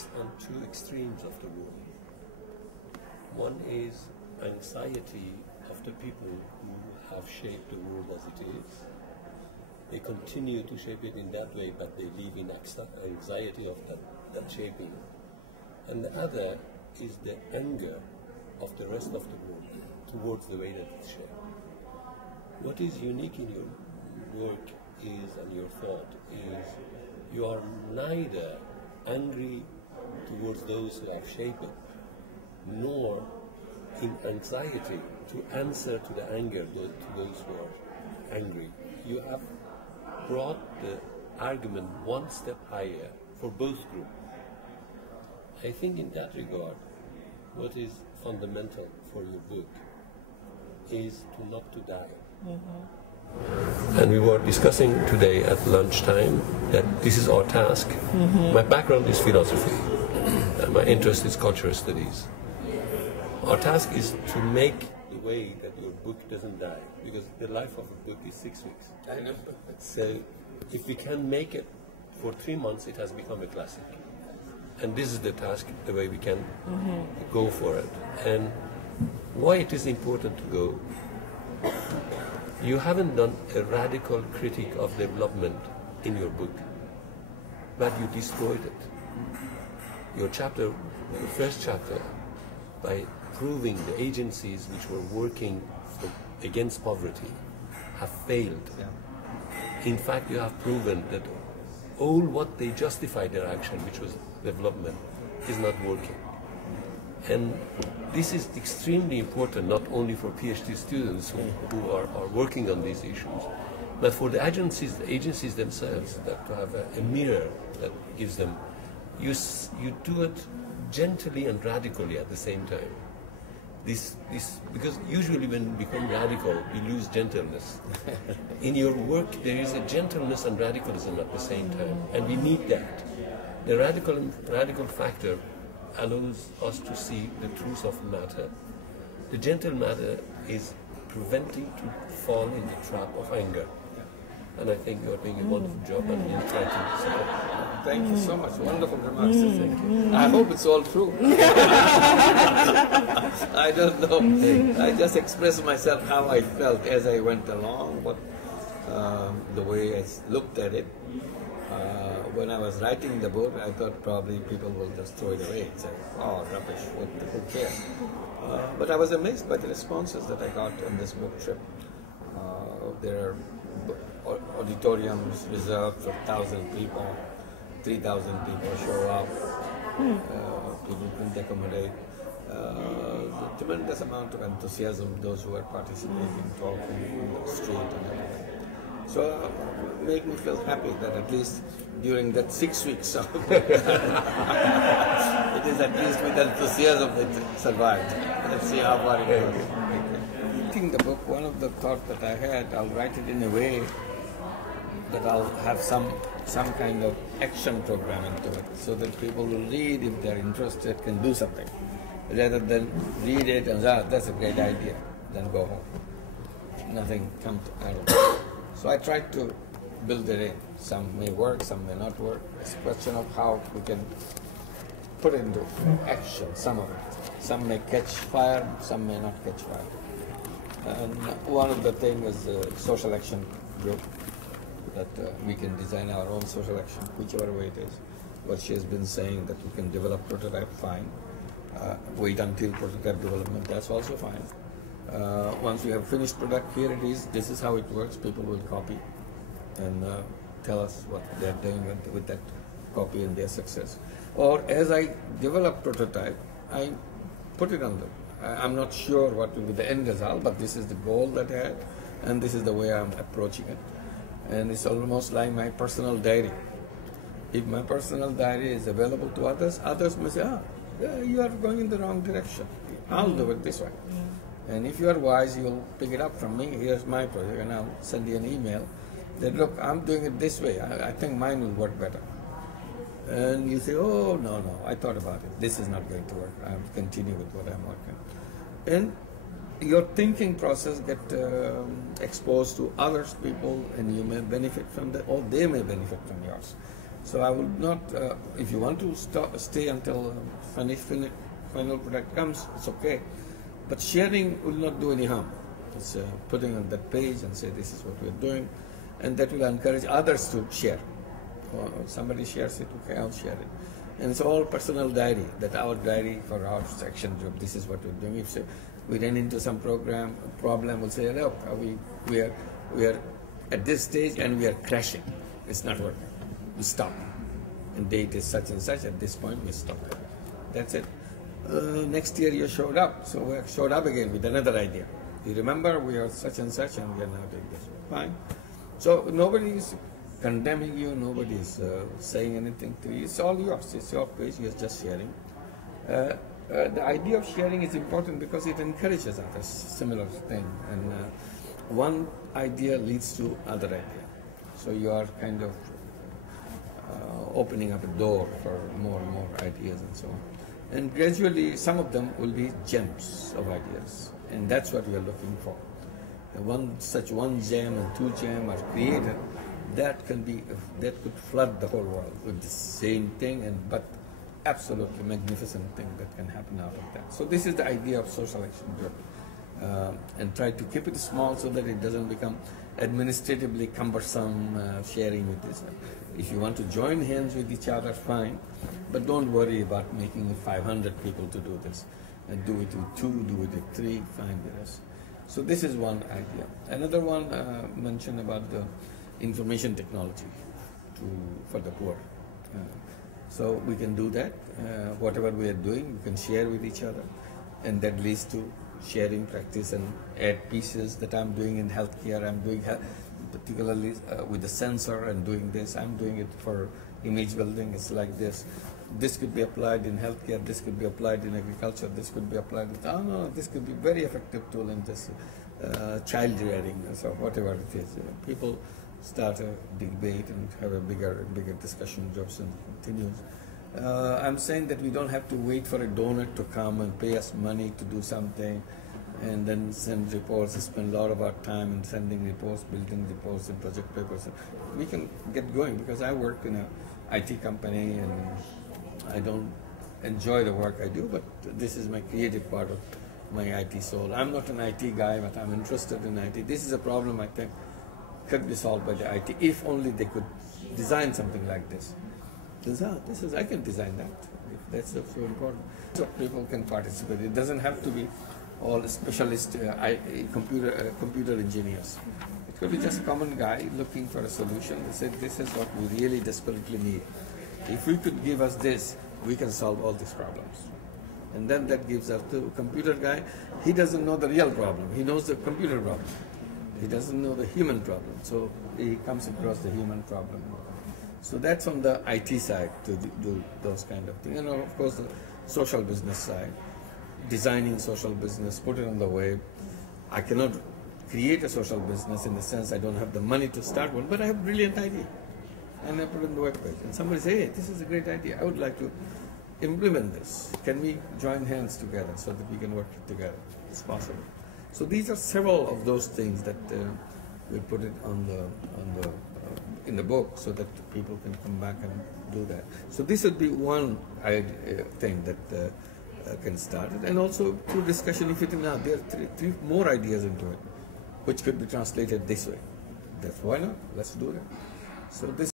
focused on two extremes of the world. One is anxiety of the people who have shaped the world as it is. They continue to shape it in that way, but they live in anxiety of that shaping. And the other is the anger of the rest of the world towards the way that it's shaped. What is unique in your work is, and your thought is, you are neither angry towards those who have shaped it, nor in anxiety to answer to the anger to those who are angry. You have brought the argument one step higher for both groups. I think in that regard, what is fundamental for your book is to not to die. And we were discussing today at lunchtime that this is our task. My background is philosophy, and my interest is cultural studies. Our task is to make the way that your book doesn't die, because the life of a book is 6 weeks. I know. So if we can make it for 3 months, it has become a classic. And this is the task, the way we can go for it. And why it is important to go. You haven't done a radical critique of development in your book, but you destroyed it. Your first chapter, by proving the agencies which were working against poverty have failed. Yeah. In fact, you have proven that all what they justified their action, which was development, is not working. And this is extremely important, not only for PhD students who are working on these issues, but for the agencies themselves, that to have a mirror that gives them, you do it gently and radically at the same time. Because usually when we become radical, we lose gentleness. In your work, there is a gentleness and radicalism at the same time, and we need that. The radical factor allows us to see the truth of matter. The gentle matter is preventing to fall in the trap of anger. And I think you're doing a wonderful job, and we'll try to support. Thank you so much. Wonderful remarks. Thank you. I hope it's all true. I don't know. I just expressed myself how I felt as I went along, the way I looked at it. When I was writing the book, I thought probably people will just throw it away and say, oh, rubbish, who cares? But I was amazed by the responses that I got on this book trip. There are auditoriums reserved for 1,000 people, 3,000 people show up, people couldn't accommodate. Tremendous amount of enthusiasm, those who are participating, talking on the street and everything. So make me feel happy that at least during that 6 weeks of it is at least with enthusiasm it survived. Let's see how far it goes. Reading the book, one of the thoughts that I had, I'll write it in a way that I'll have some kind of action program into it, so that people will read, if they're interested, can do something, rather than read it and say, that's a great idea, then go home. Nothing comes out of it. So I tried to build it in. Some may work, some may not work. It's a question of how we can put it into action, some of it. Some may catch fire, some may not catch fire. And one of the things is the social action group, that we can design our own social action, whichever way it is. What she has been saying, that we can develop prototype, fine. Wait until prototype development, that's also fine. Once we have finished product, here it is, this is how it works, people will copy and tell us what they're doing with that copy and their success. Or as I develop prototype, I put it on I'm not sure what will be the end result, but this is the goal that I had, and this is the way I'm approaching it. And it's almost like my personal diary. If my personal diary is available to others, others may say, you are going in the wrong direction. I'll do it this way. And if you are wise, you'll pick it up from me. Here's my project, and I'll send you an email that, look, I'm doing it this way. I think mine will work better. And you say, oh, no, I thought about it. This is not going to work. I'll continue with what I'm working. And your thinking process get exposed to other people, and you may benefit from that, or they may benefit from yours. So I would not, if you want to stay until final product comes, it's okay. But sharing will not do any harm. It's putting on that page and say this is what we're doing, and that will encourage others to share. Or somebody shares it, okay, I'll share it. And it's all personal diary, that our diary for our section job, this is what we're doing. If we run into some problem, we'll say, look, we are at this stage and we are crashing. It's not working. We stop. And date is such and such, at this point we stop. That's it. Next year you showed up, so we showed up again with another idea. You remember we are such and such and we are now doing this. Fine. So nobody is condemning you, nobody is saying anything to you. It's all yours, it's your page, you're just sharing. The idea of sharing is important because it encourages others, similar thing. And one idea leads to other idea. So you are kind of opening up a door for more and more ideas and so on. And gradually some of them will be gems of ideas. And that's what we are looking for. Such one gem and two gems are created, that could flood the whole world with the same thing, but absolutely magnificent thing that can happen out of that. So this is the idea of social action group, and try to keep it small so that it doesn't become administratively cumbersome sharing with this. If you want to join hands with each other, fine, but don't worry about making 500 people to do this. And do it with 2, do it with 3, fine with us. So this is one idea. Another one mentioned about the information technology for the poor. So we can do that. Whatever we are doing, we can share with each other, and that leads to sharing practice and add pieces that I'm doing in healthcare. I'm doing particularly with the sensor and doing this. I'm doing it for image building. It's like this. This could be applied in healthcare. This could be applied in agriculture. This could be applied. This could be very effective tool in this child rearing. So whatever it is, people start a debate and have a bigger discussion. Jobson continues. I'm saying that we don't have to wait for a donor to come and pay us money to do something and then send reports, spend a lot of our time in sending reports, building reports and project papers. We can get going because I work in an IT company and I don't enjoy the work I do, but this is my creative part of my IT soul. I'm not an IT guy, but I'm interested in IT. This is a problem I think could be solved by the IT if only they could design something like this. I can design that. That's so important. So people can participate. It doesn't have to be all specialist computer engineers. It could be just a common guy looking for a solution. They said, this is what we really desperately need. If we could give us this, we can solve all these problems. And then that gives us to a computer guy. He doesn't know the real problem. He knows the computer problem. He doesn't know the human problem. So he comes across the human problem. So that's on the IT side to do those kind of things. And of course the social business side, designing social business, put it on the web. I cannot create a social business in the sense I don't have the money to start one, but I have a brilliant idea. And I put it on the web page. And somebody say, hey, this is a great idea. I would like to implement this. Can we join hands together so that we can work together? It's possible. So these are several of those things that we put it in the book so that people can come back and do that. So this would be one thing that can start it. And also through discussion, if there are three more ideas into it, which could be translated this way. That's why not? Let's do that. So this